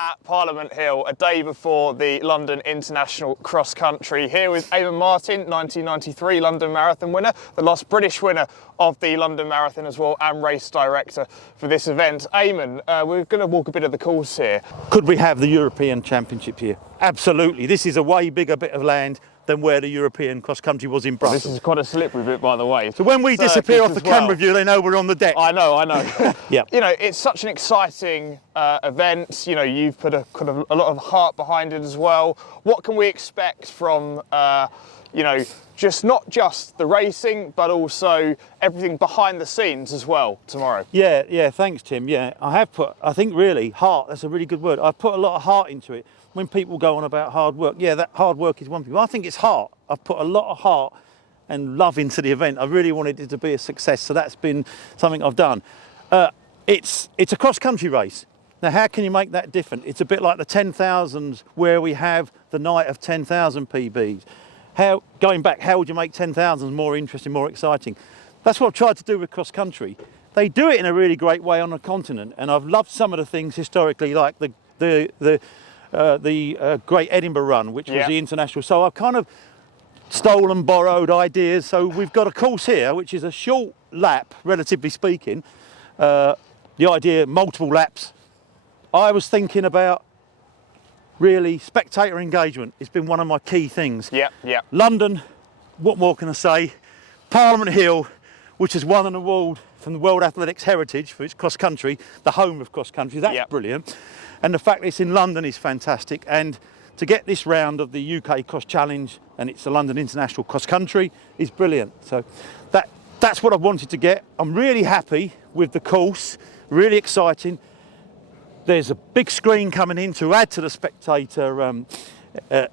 at Parliament Hill a day before the London International Cross Country, here with Eamonn Martin, 1993 London Marathon winner, the last British winner of the London Marathon as well, and race director for this event. Eamonn, we're going to walk a bit of the course here. Could we have the European Championship here? Absolutely. This is a way bigger bit of land than where the European cross country was in Brussels. This is quite a slippery bit, by the way. So when we disappear off the camera view, they know we're on the deck. I know. Yeah. You know, it's such an exciting event. You know, you've put a lot of heart behind it as well. What can we expect from, you know, not just the racing, but also everything behind the scenes as well tomorrow? Yeah, thanks, Tim. Yeah, I think really, heart, that's a really good word. I've put a lot of heart into it. When people go on about hard work, yeah, that hard work is one thing. But I think it's heart. I've put a lot of heart and love into the event. I really wanted it to be a success, so that's been something I've done. It's a cross-country race. Now, how can you make that different? It's a bit like the 10,000 where we have the night of 10,000 PBs. Going back, how would you make 10,000 more interesting, more exciting? That's what I've tried to do with cross-country. They do it in a really great way on the continent, and I've loved some of the things historically, like the Great Edinburgh Run, which was the international. So I've kind of stolen, borrowed ideas. So we've got a course here, which is a short lap, relatively speaking. The idea, multiple laps. I was thinking about really spectator engagement. It's been one of my key things. Yeah. London, what more can I say? Parliament Hill, which has won an award from the World Athletics Heritage for its cross country, the home of cross country. That's brilliant. And the fact that it's in London is fantastic. And to get this round of the UK Cross Challenge, and it's the London International Cross Country, is brilliant. So that's what I wanted to get. I'm really happy with the course, really exciting. There's a big screen coming in to add to the spectator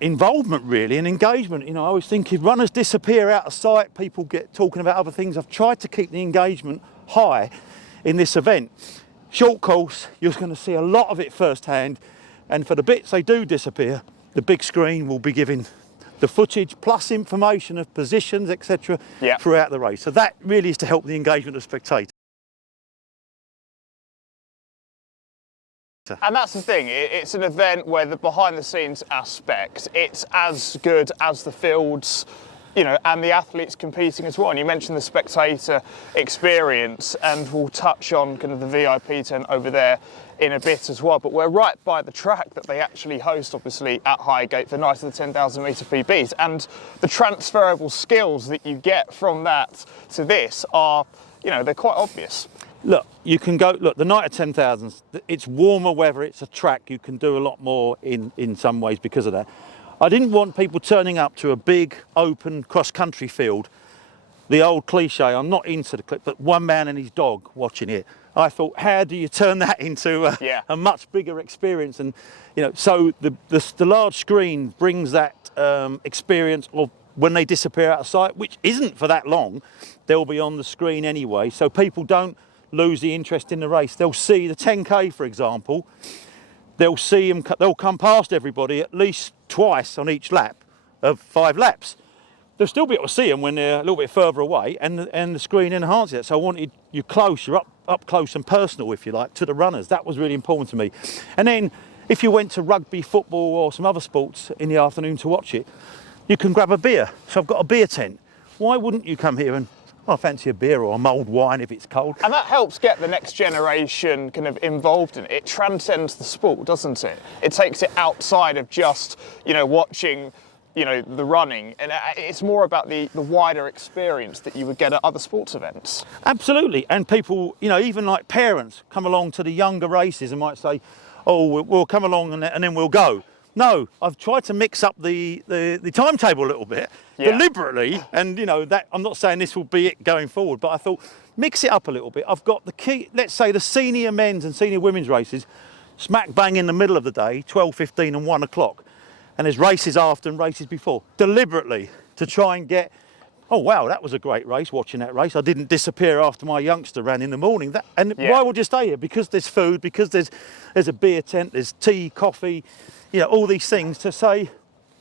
involvement, really, and engagement. You know, I always think if runners disappear out of sight, people get talking about other things. I've tried to keep the engagement high in this event. Short course, you're going to see a lot of it firsthand, and for the bits they do disappear, the big screen will be giving the footage plus information of positions, etc. throughout the race. So that really is to help the engagement of spectators. And that's the thing, it's an event where the behind the scenes aspect, it's as good as the fields, you know, and the athletes competing as well. And you mentioned the spectator experience, and we'll touch on kind of the VIP tent over there in a bit as well. But we're right by the track that they actually host, obviously, at Highgate, the night of the 10,000 metre PBs. And the transferable skills that you get from that to this are, you know, they're quite obvious. Look, you can go, the night of 10,000, it's warmer weather, it's a track, you can do a lot more in some ways because of that. I didn't want people turning up to a big open cross-country field. The old cliche, I'm not into the clip, but one man and his dog watching it. I thought, how do you turn that into a much bigger experience? And, you know, so the large screen brings that experience of when they disappear out of sight, which isn't for that long, they'll be on the screen anyway, so people don't lose the interest in the race. They'll see the 10K, for example, they'll come past everybody at least twice on each lap of 5 laps. They'll still be able to see them when they're a little bit further away, and the screen enhances it. So I wanted you close, you're up close and personal, if you like, to the runners. That was really important to me. And then if you went to rugby, football or some other sports in the afternoon to watch it, you can grab a beer. So I've got a beer tent. Why wouldn't you come here and I fancy a beer or a mulled wine if it's cold? And that helps get the next generation kind of involved in it. It transcends the sport, doesn't it? It takes it outside of just, you know, watching, you know, the running. And it's more about the wider experience that you would get at other sports events. Absolutely. And people, you know, even like parents come along to the younger races and might say, oh, we'll come along and then we'll go. No, I've tried to mix up the timetable a little bit deliberately, and you know that I'm not saying this will be it going forward, but I thought mix it up a little bit. I've got the key, let's say the senior men's and senior women's races, smack bang in the middle of the day, 12:15 and 1 o'clock, and there's races after and races before, deliberately to try and get. Oh wow, that was a great race. Watching that race, I didn't disappear after my youngster ran in the morning. Why would you stay here? Because there's food, because there's a beer tent, there's tea, coffee. You know, all these things to say,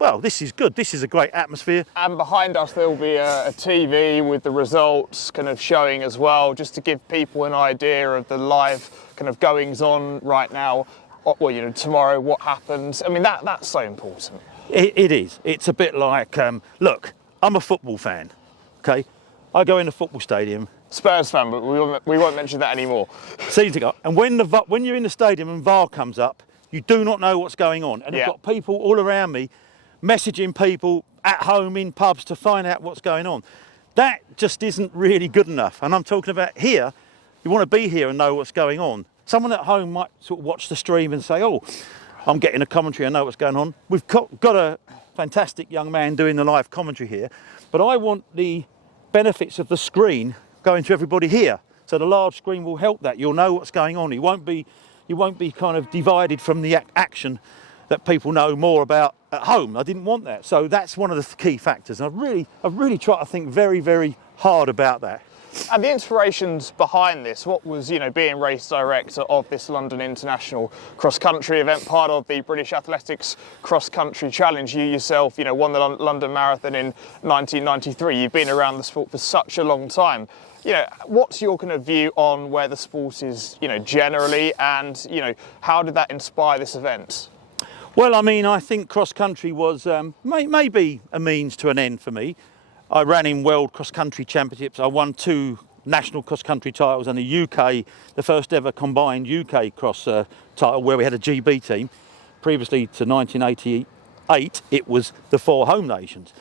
well, this is good, this is a great atmosphere. And behind us there'll be a TV with the results kind of showing as well, just to give people an idea of the live kind of goings on right now. well, tomorrow what happens. I mean, that's so important. It is. It's a bit like, look, I'm a football fan, okay? I go in the football stadium. Spurs fan, but we won't mention that anymore. Season ago, and when you're in the stadium and VAR comes up, you do not know what's going on. And I've got people all around me messaging people at home in pubs to find out what's going on. That just isn't really good enough. And I'm talking about here, you want to be here and know what's going on. Someone at home might sort of watch the stream and say, oh, I'm getting a commentary, I know what's going on. We've got a fantastic young man doing the live commentary here, but I want the benefits of the screen going to everybody here. So the large screen will help that. You'll know what's going on. You won't be kind of divided from the action that people know more about at home. I didn't want that. So that's one of the key factors. And I've really tried to think very, very hard about that. And the inspirations behind this, what was, being race director of this London International cross-country event, part of the British Athletics Cross-Country Challenge. You yourself, won the London Marathon in 1993. You've been around the sport for such a long time. What's your kind of view on where the sport is, generally, and, how did that inspire this event? Well, I mean, I think cross-country was maybe a means to an end for me. I ran in World Cross-Country Championships. I won 2 national cross-country titles and the UK, the first ever combined UK cross title where we had a GB team. Previously to 1988, it was the 4 home nations.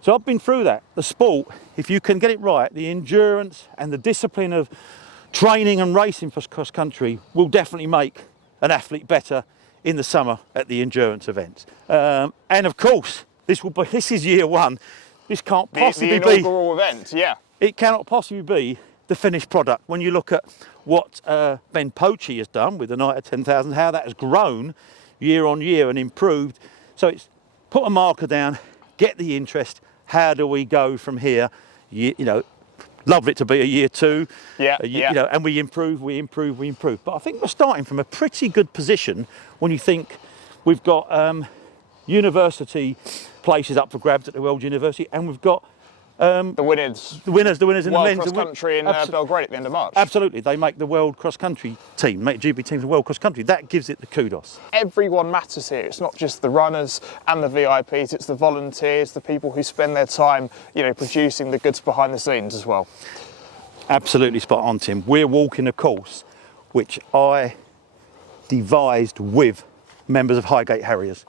So I've been through that. The sport, if you can get it right, the endurance and the discipline of training and racing for cross-country will definitely make an athlete better in the summer at the endurance events. And of course, this is year 1. This can't possibly be the inaugural event, yeah. It cannot possibly be the finished product. When you look at what Ben Pochi has done with the night at 10,000, how that has grown year on year and improved. So it's put a marker down, get the interest. How do we go from here? Love it to be a year 2. And we improve. But I think we're starting from a pretty good position when you think we've got university places up for grabs at the World University, and we've got the winners in World the men's cross country in Belgrade at the end of March. Absolutely, they make the World Cross Country team, make GB teams of World Cross Country. That gives it the kudos. Everyone matters here. It's not just the runners and the VIPs. It's the volunteers, the people who spend their time, producing the goods behind the scenes as well. Absolutely spot on, Tim. We're walking a course which I devised with members of Highgate Harriers.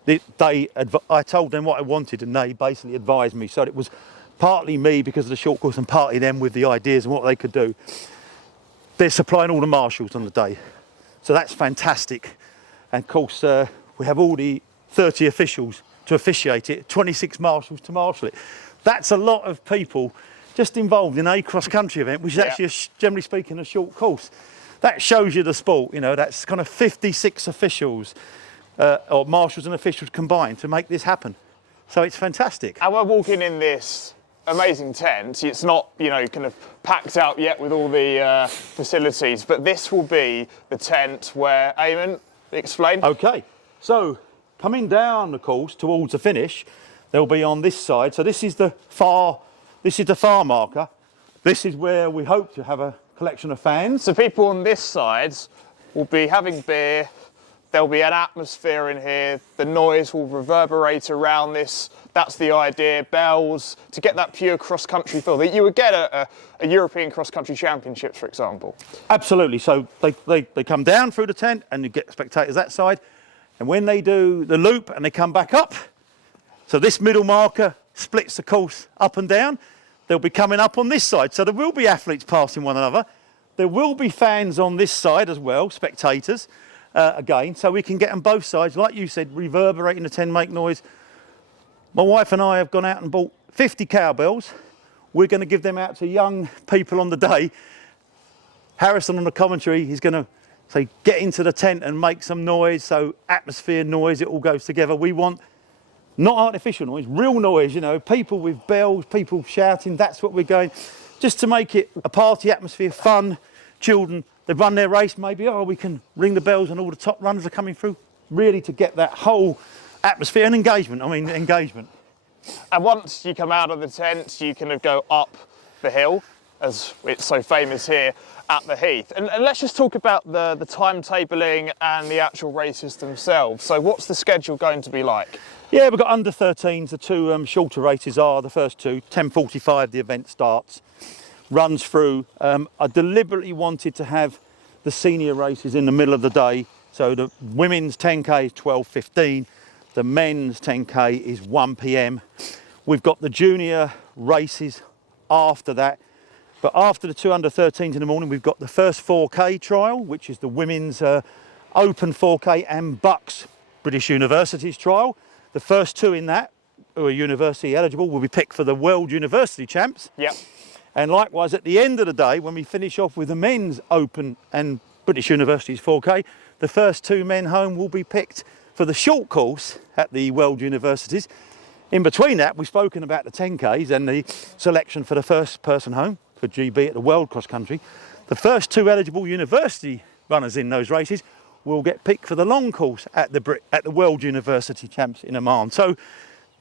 I told them what I wanted and they basically advised me. So it was partly me because of the short course and partly them with the ideas and what they could do. They're supplying all the marshals on the day. So that's fantastic. And of course, we have all the 30 officials to officiate it, 26 marshals to marshal it. That's a lot of people just involved in a cross-country event, which is actually, generally speaking, a short course. That shows you the sport, that's kind of 56 officials, or marshals and officials combined to make this happen. So it's fantastic. And we're walking in this amazing tent. It's not, kind of packed out yet with all the facilities, but this will be the tent where, Eamonn, explain. Okay, so coming down the course towards the finish, they'll be on this side. So this is the far marker. This is where we hope to have a collection of fans. So people on this side will be having beer. There'll be an atmosphere in here. The noise will reverberate around this. That's the idea. Bells, to get that pure cross-country feel that you would get at a European cross-country championships, for example. Absolutely. So they come down through the tent and you get spectators that side. And when they do the loop and they come back up, so this middle marker splits the course up and down. They'll be coming up on this side. So there will be athletes passing one another. There will be fans on this side as well, spectators, again. So we can get on both sides. Like you said, reverberating the tent, make noise. My wife and I have gone out and bought 50 cowbells. We're going to give them out to young people on the day. Harrison on the commentary, he's going to say, get into the tent and make some noise. So atmosphere, noise, it all goes together. We want not artificial noise, real noise, people with bells, people shouting. That's what we're going, just to make it a party atmosphere, fun. Children, they run their race, maybe, we can ring the bells and all the top runners are coming through. Really to get that whole atmosphere and engagement. And once you come out of the tent, you kind of go up the hill, as it's so famous here. at the Heath. And let's just talk about the timetabling and the actual races themselves. So what's the schedule going to be like? Yeah, we've got under 13s. The two shorter races are the first two. 10:45 the event starts, runs through. I deliberately wanted to have the senior races in the middle of the day. So the women's 10k is 12:15. The men's 10k is 1 p.m. We've got the junior races after that. But after the two under 13s in the morning, we've got the first 4k trial, which is the women's open 4k and Bucks British Universities trial. The first two in that, who are university eligible, will be picked for the World University Champs. Yep. And likewise, at the end of the day, when we finish off with the men's open and British Universities 4k, the first two men home will be picked for the short course at the World Universities. In between that, we've spoken about the 10Ks and the selection for the first person home for GB at the World Cross Country. The first two eligible university runners in those races will get picked for the long course at the World University Champs in Oman. So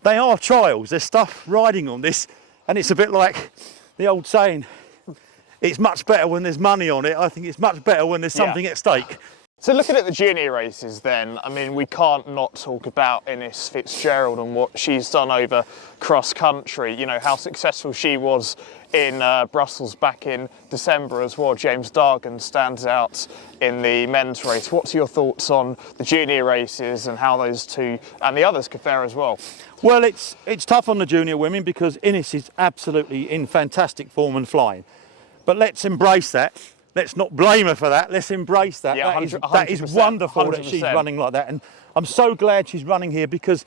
they are trials. There's stuff riding on this, and it's a bit like the old saying, it's much better when there's money on it. I think it's much better when there's something at stake. So looking at the junior races then, I mean, we can't not talk about Innes Fitzgerald and what she's done over cross country, you know, how successful she was in Brussels back in December as well. James Dargan stands out in the men's race. What's your thoughts on the junior races and how those two and the others could fare as well? Well, it's tough on the junior women because Innes is absolutely in fantastic form and flying. But let's embrace that. Let's not blame her for that. Let's embrace that. Yeah, that is wonderful 100%. That she's running like that. And I'm so glad she's running here because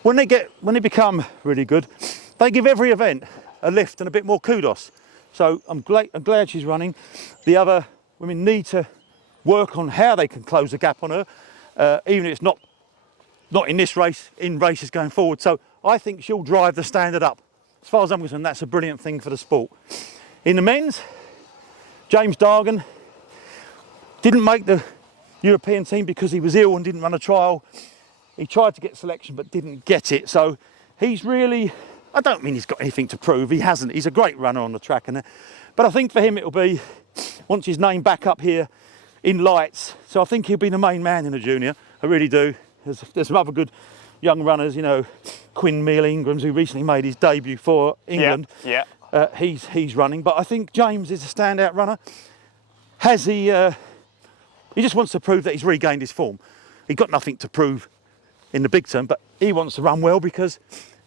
when they become really good, they give every event a lift and a bit more kudos. So I'm glad she's running. The other women need to work on how they can close the gap on her, even if it's not in this race, in races going forward. So I think she'll drive the standard up. As far as I'm concerned, that's a brilliant thing for the sport. In the men's, James Dargan didn't make the European team because he was ill and didn't run a trial. He tried to get selection but didn't get it. So he's really, I don't mean he's got anything to prove. He hasn't. He's a great runner on the track. But I think for him it'll be, once his name back up here in lights. So I think he'll be the main man in the junior. I really do. There's some other good young runners, you know, Quinn Meal-Ingrams, who recently made his debut for England. Yeah. He's running, but I think James is a standout runner. He just wants to prove that he's regained his form. He's got nothing to prove in the big term, but he wants to run well because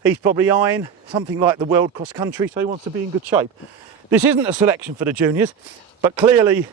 he's probably eyeing something like the World Cross Country, so he wants to be in good shape. This isn't a selection for the juniors, but clearly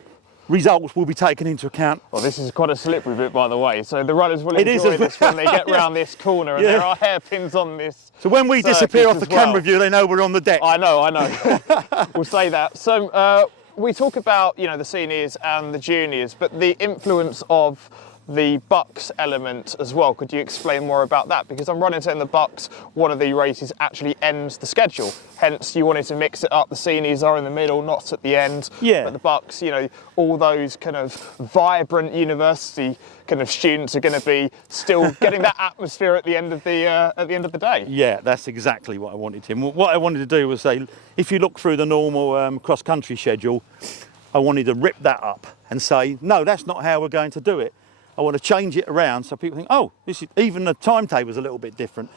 results will be taken into account. Well, this is quite a slippery bit, by the way, so the runners will enjoy this when they get round this corner, and there are hairpins on this. So when we disappear off the camera view, they know we're on the deck. I know. We'll say that. So we talk about, you know, the seniors and the juniors, but the influence of the Bucks element as well. Could you explain more about that? Because I'm running to in the Bucks, one of the races actually ends the schedule. Hence, you wanted to mix it up. The seniors are in the middle, not at the end. Yeah. But the Bucks, you know, all those kind of vibrant university kind of students are going to be still getting that atmosphere at the end of the day. Yeah, that's exactly what I wanted, Tim. What I wanted to do was say, if you look through the normal cross-country schedule, I wanted to rip that up and say, no, that's not how we're going to do it. I want to change it around so people think, oh, this is, even the timetable's a little bit different.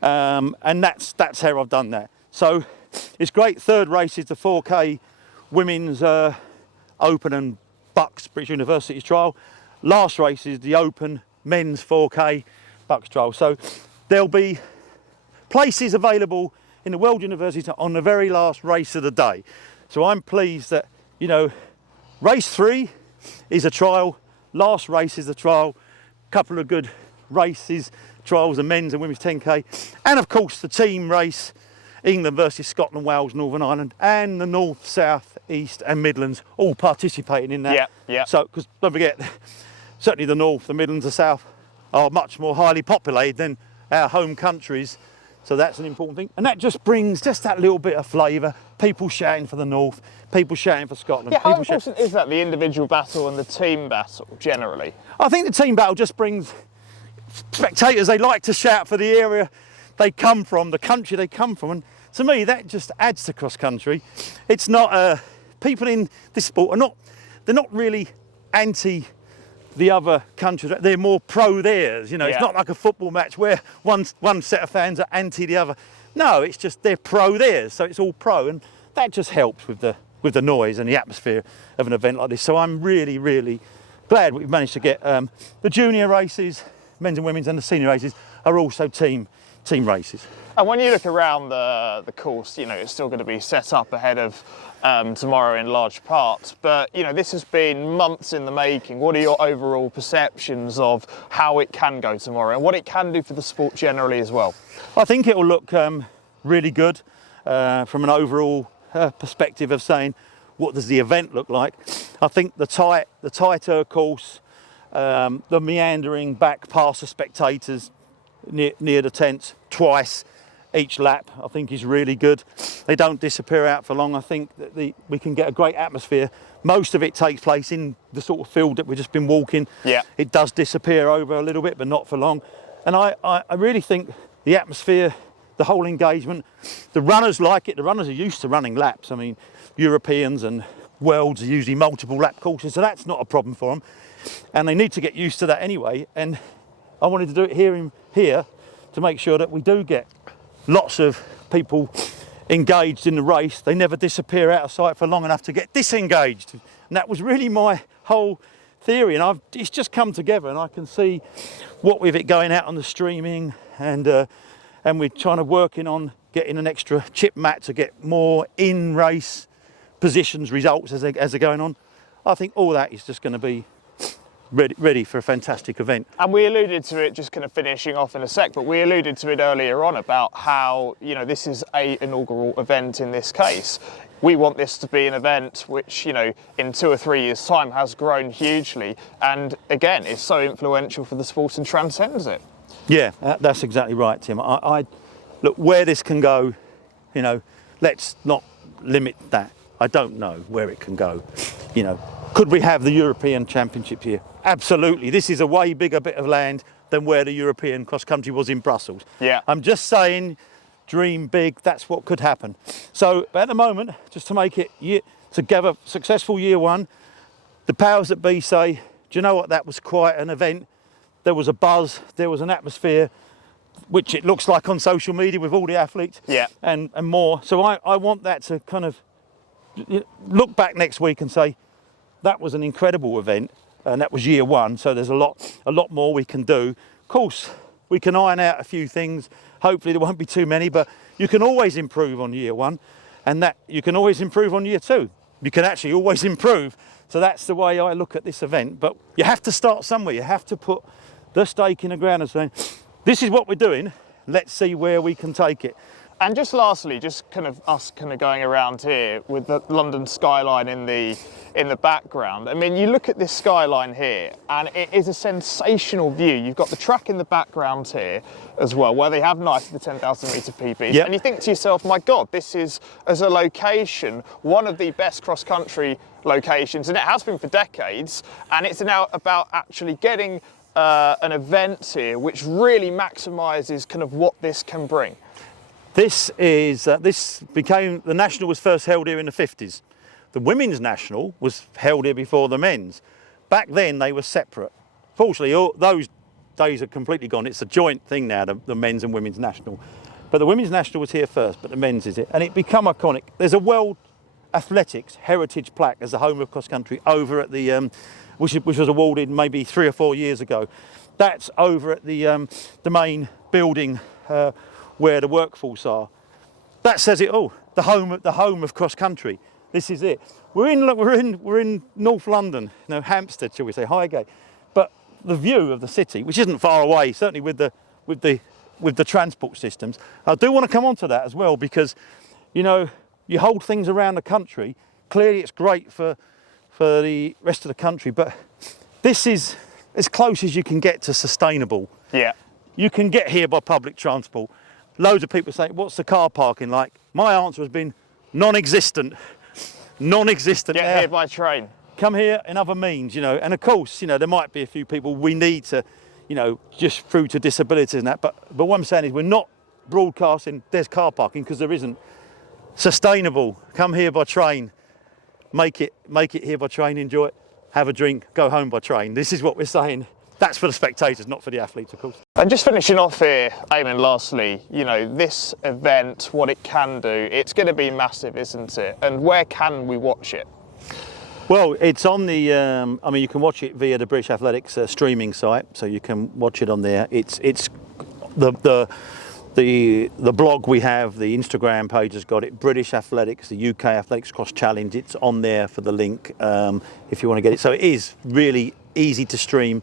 And that's how I've done that. So it's great. Third race is the 4K Women's Open and Bucks British Universities trial. Last race is the Open Men's 4K Bucks trial. So there'll be places available in the World University on the very last race of the day. So I'm pleased that, you know, race 3 is a trial. Last race is the trial, couple of good races, trials, the men's and women's 10K, and of course the team race, England versus Scotland, Wales, Northern Ireland, and the North, South, East and Midlands all participating in that. Yeah. So, because don't forget, certainly the North, the Midlands, the South are much more highly populated than our home countries. So that's an important thing. And that just brings just that little bit of flavour. People shouting for the North, people shouting for Scotland. Yeah, how important is that, the individual battle and the team battle, generally? I think the team battle just brings spectators. They like to shout for the area they come from, the country they come from. And to me, that just adds to cross country. It's not people in this sport are they're not really anti the other countries. They're more pro theirs. You know, it's not like a football match where one set of fans are anti the other. No, it's just they're pro theirs, so it's all pro, and that just helps with the noise and the atmosphere of an event like this. So I'm really, really glad we've managed to get the junior races, men's and women's, and the senior races are also team races. And when you look around the course, you know, it's still going to be set up ahead of tomorrow in large part. But, you know, this has been months in the making. What are your overall perceptions of how it can go tomorrow and what it can do for the sport generally as well? I think it will look really good from an overall perspective of saying, what does the event look like? I think the tighter course, the meandering back past the spectators near the tents twice each lap, I think is really good. They don't disappear out for long. I think that we can get a great atmosphere. Most of it takes place in the sort of field that we've just been walking. Yeah. It does disappear over a little bit, but not for long. And I really think the atmosphere, the whole engagement, the runners like it. The runners are used to running laps. I mean, Europeans and worlds are usually multiple lap courses, so that's not a problem for them. And they need to get used to that anyway. And I wanted to do it here to make sure that we do get lots of people engaged in the race. They never disappear out of sight for long enough to get disengaged. And that was really my whole theory. And it's just come together, and I can see what with it going out on the streaming, and we're trying to working on getting an extra chip mat to get more in-race positions results as they're going on. I think all that is just going to be ready for a fantastic event. And we alluded to it, just kind of finishing off in a sec, but we alluded to it earlier on about how, you know, this is an inaugural event in this case. We want this to be an event which, you know, in 2 or 3 years' time has grown hugely and, again, is so influential for the sport and transcends it. Yeah, that's exactly right, Tim. I look, where this can go, you know, let's not limit that. I don't know where it can go, you know. Could we have the European Championship here? Absolutely. This is a way bigger bit of land than where the European cross country was in Brussels. Yeah. I'm just saying, dream big, that's what could happen. So at the moment, just to make it together, successful year one, the powers that be say, do you know what, that was quite an event. There was a buzz, there was an atmosphere, which it looks like on social media with all the athletes and more. So I want that to kind of look back next week and say, that was an incredible event, and that was year one, so there's a lot more we can do. Of course, we can iron out a few things. Hopefully there won't be too many, but you can always improve on year one, and that you can always improve on year two. You can actually always improve. So that's the way I look at this event. But you have to start somewhere. You have to put the stake in the ground and saying, this is what we're doing, let's see where we can take it. And just lastly, just kind of us kind of going around here with the London skyline in the background. I mean, you look at this skyline here and it is a sensational view. You've got the track in the background here as well, where they have knifed the 10,000 metre PBs. Yep. And you think to yourself, my God, this is, as a location, one of the best cross-country locations, and it has been for decades. And it's now about actually getting an event here which really maximises kind of what this can bring. This became, the National was first held here in the 50s. The Women's National was held here before the men's. Back then they were separate. Fortunately, those days are completely gone. It's a joint thing now, the Men's and Women's National. But the Women's National was here first, but the men's is it. And it become iconic. There's a World Athletics Heritage Plaque as the home of cross country over at the, which was awarded maybe 3 or 4 years ago. That's over at the main building where the workforce are. That says it all. The home of cross country. This is it. We're in North London, you know, Hampstead, shall we say, Highgate. But the view of the city, which isn't far away, certainly with the transport systems. I do want to come on to that as well, because, you know, you hold things around the country. Clearly, it's great for the rest of the country, but this is as close as you can get to sustainable. Yeah. You can get here by public transport. Loads of people say, what's the car parking like? My answer has been non-existent. Non-existent. Get here by train. Come here in other means, you know. And of course, you know, there might be a few people we need to, you know, just through to disabilities and that. But what I'm saying is we're not broadcasting there's car parking, because there isn't. Sustainable. Come here by train. make it here by train, enjoy it, have a drink, go home by train. This is what we're saying. That's for the spectators, not for the athletes, of course. And just finishing off here, Eamonn, lastly, you know, this event, what it can do, it's going to be massive, isn't it? And where can we watch it? Well, it's on the, I mean, you can watch it via the British Athletics streaming site, so you can watch it on there. It's the blog we have, the Instagram page has got it, British Athletics, the UK Athletics Cross Challenge, it's on there for the link if you want to get it. So it is really easy to stream.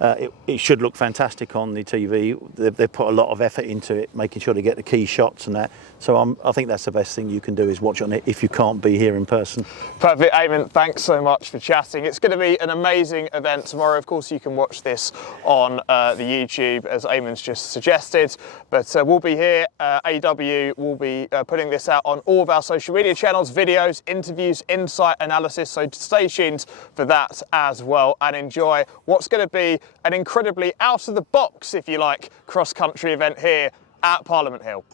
It should look fantastic on the TV. They've put a lot of effort into it, making sure to get the key shots and that. So I think that's the best thing you can do, is watch it on it if you can't be here in person. Perfect, Eamonn, thanks so much for chatting. It's going to be an amazing event tomorrow. Of course, you can watch this on the YouTube, as Eamonn's just suggested. But we'll be here, AW will be putting this out on all of our social media channels, videos, interviews, insight, analysis. So stay tuned for that as well, and enjoy what's going to be an incredibly out of the box, if you like, cross-country event here at Parliament Hill.